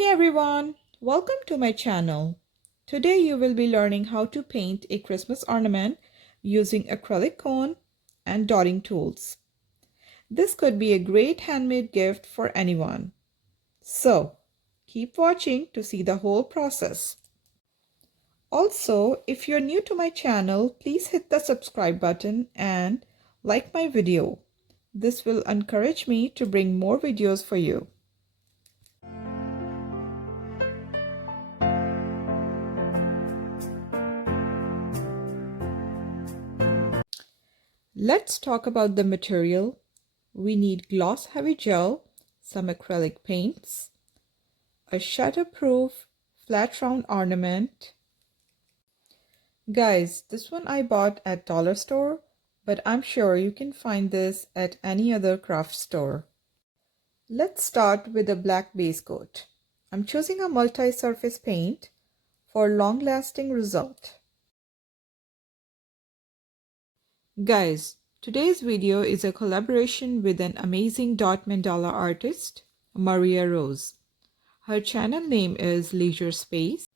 Hey everyone, welcome to my channel. Today you will be learning how to paint a Christmas ornament using acrylic cone and dotting tools. This could be a great handmade gift for anyone. So, keep watching to see the whole process. Also, if you're new to my channel, please hit the subscribe button and like my video. This will encourage me to bring more videos for you. Let's talk about the material. We need gloss heavy gel, some acrylic paints, a shatterproof flat round ornament. Guys, this one I bought at dollar store, but I'm sure you can find this at any other craft store. Let's start with a black base coat. I'm choosing a multi-surface paint for long-lasting result. Guys, today's video is a collaboration with an amazing dot mandala artist, Maria Rose. Her channel name is Leisure Space.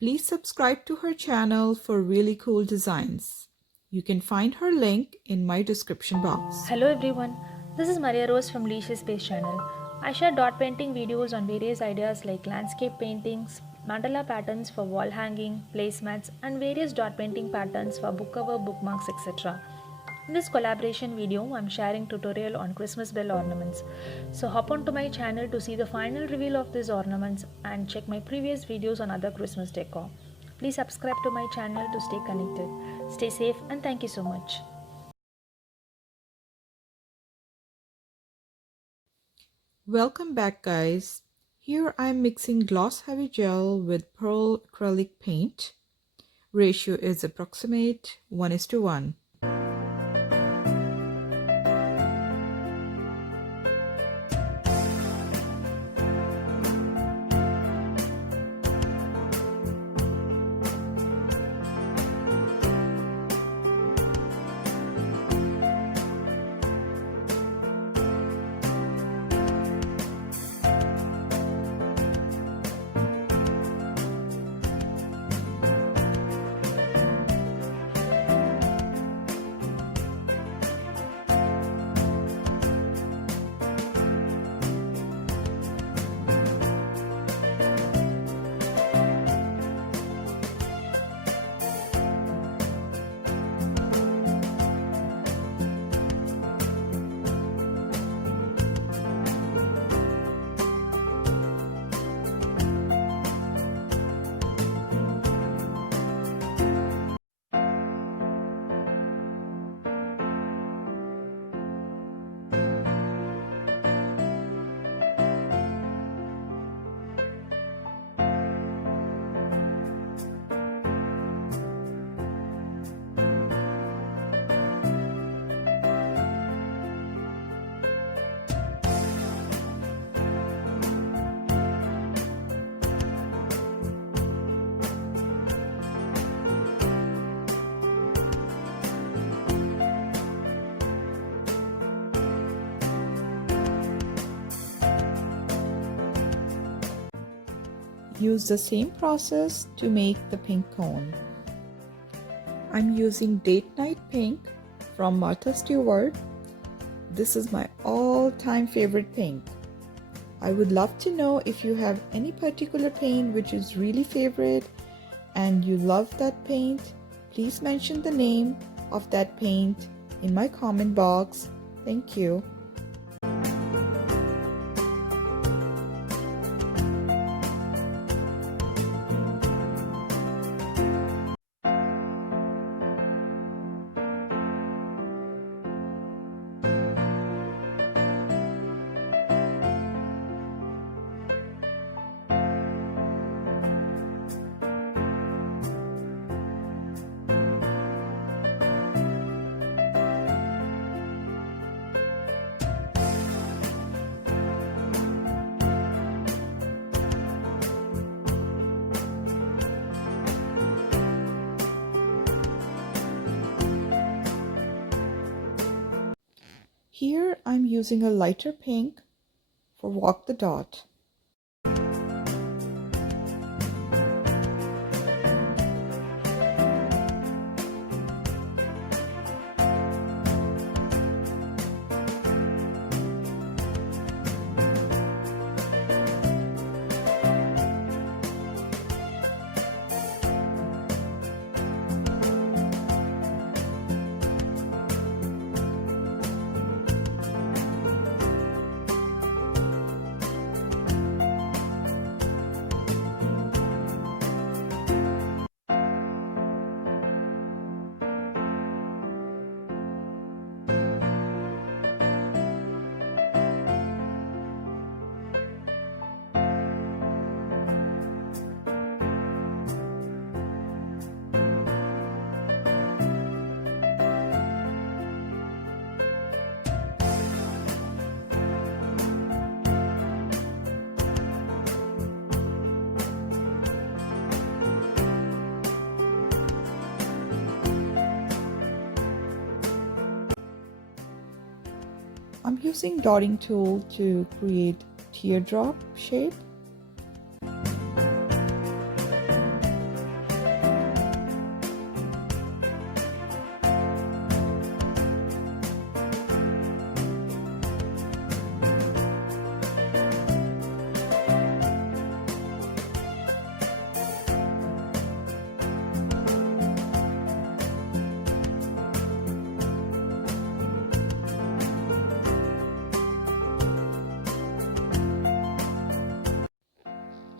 Please subscribe to her channel for really cool designs. You can find her link in my description box. Hello everyone, this is Maria Rose from Leisure Space channel. I share dot painting videos on various ideas like landscape paintings, mandala patterns for wall hanging, placemats and various dot painting patterns for book cover, bookmarks, etc. In this collaboration video, I am sharing tutorial on Christmas bell ornaments. So hop onto my channel to see the final reveal of these ornaments and check my previous videos on other Christmas decor. Please subscribe to my channel to stay connected. Stay safe and thank you so much. Welcome back guys. Here I am mixing gloss heavy gel with pearl acrylic paint. Ratio is approximate 1:1. Use the same process to make the pink cone. I'm using Date Night Pink from Martha Stewart. This is my all-time favorite pink. I would love to know if you have any particular paint which is really favorite and you love that paint. Please mention the name of that paint in my comment box. Thank you. Here I'm using a lighter pink for Walk the Dot. I'm using dotting tool to create teardrop shape.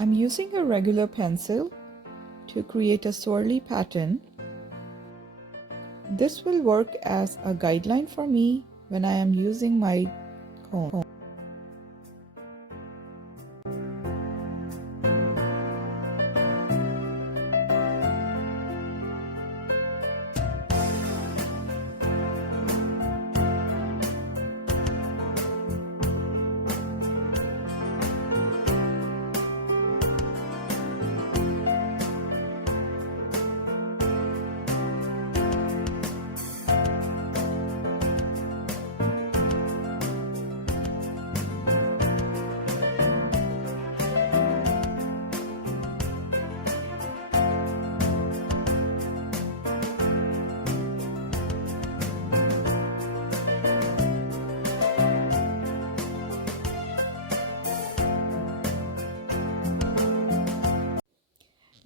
I'm using a regular pencil to create a swirly pattern. This will work as a guideline for me when I am using my cone.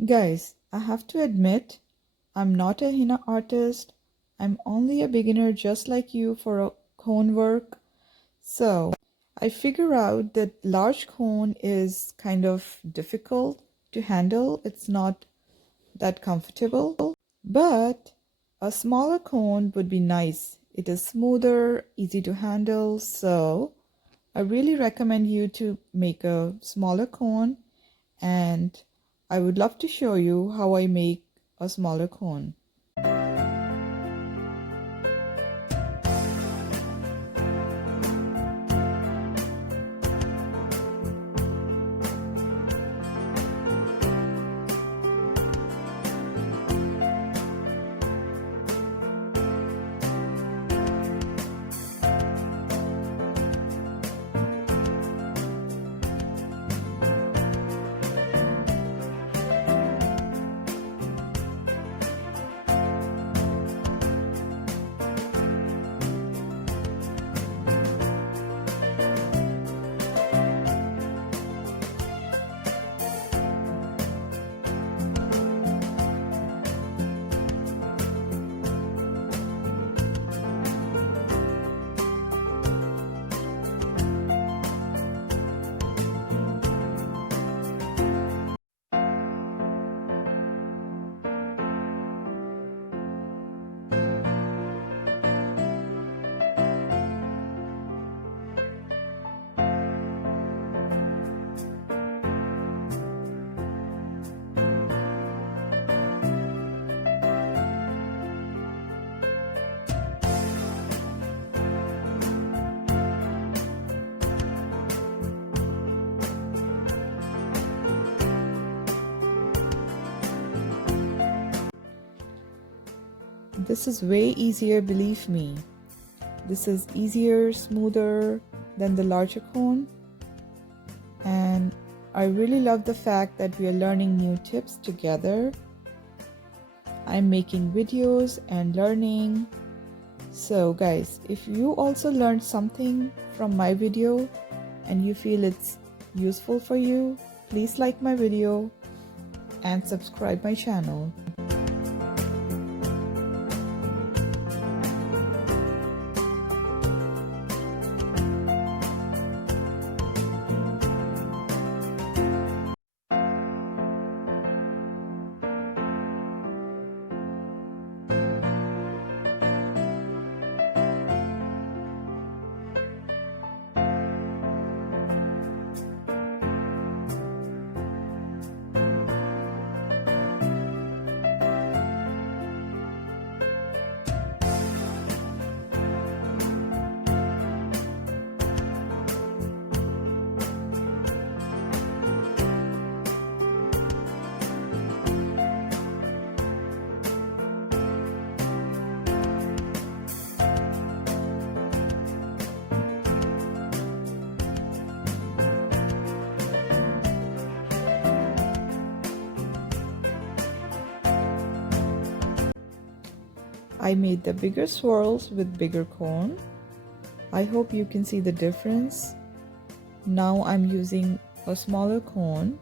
Guys, I have to admit, I'm not a henna artist. I'm only a beginner just like you for a cone work. So I figure out that large cone is kind of difficult to handle. It's not that comfortable, but a smaller cone would be nice. It is smoother, easy to handle. So I really recommend you to make a smaller cone, and I would love to show you how I make a smaller cone. This is way easier, believe me. This is easier, smoother than the larger cone. And I really love the fact that we are learning new tips together. I'm making videos and learning. So guys, if you also learned something from my video and you feel it's useful for you, please like my video and subscribe my channel. I made the bigger swirls with bigger cone. I hope you can see the difference. Now I'm using a smaller cone.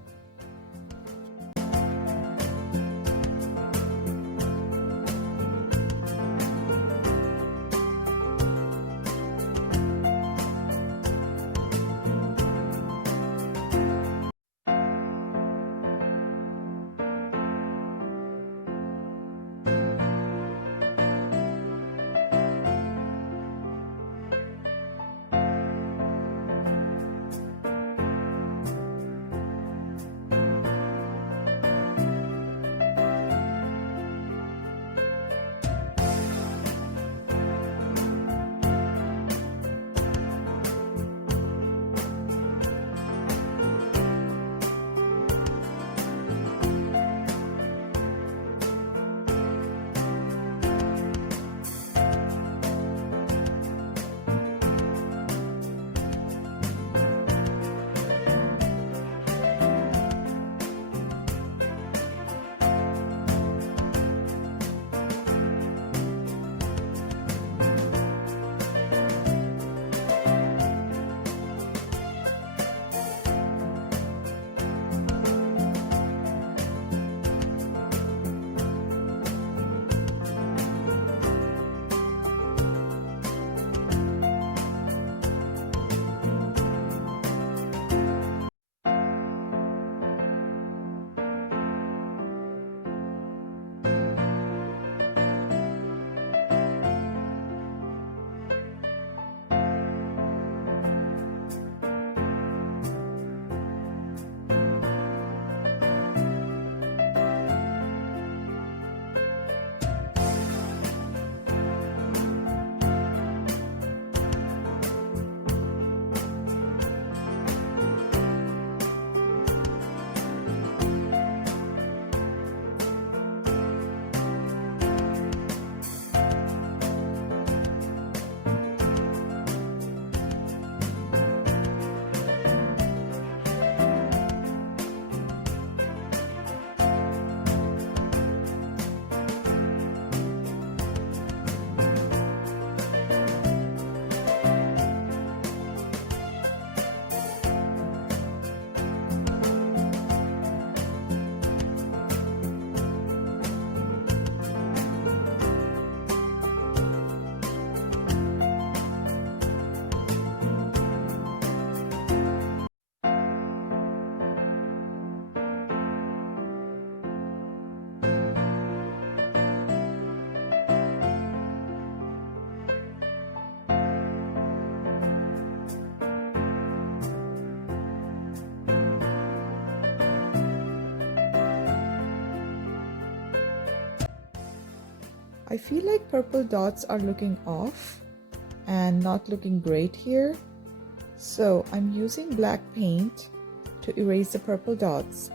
I feel like purple dots are looking off and not looking great here. So I'm using black paint to erase the purple dots.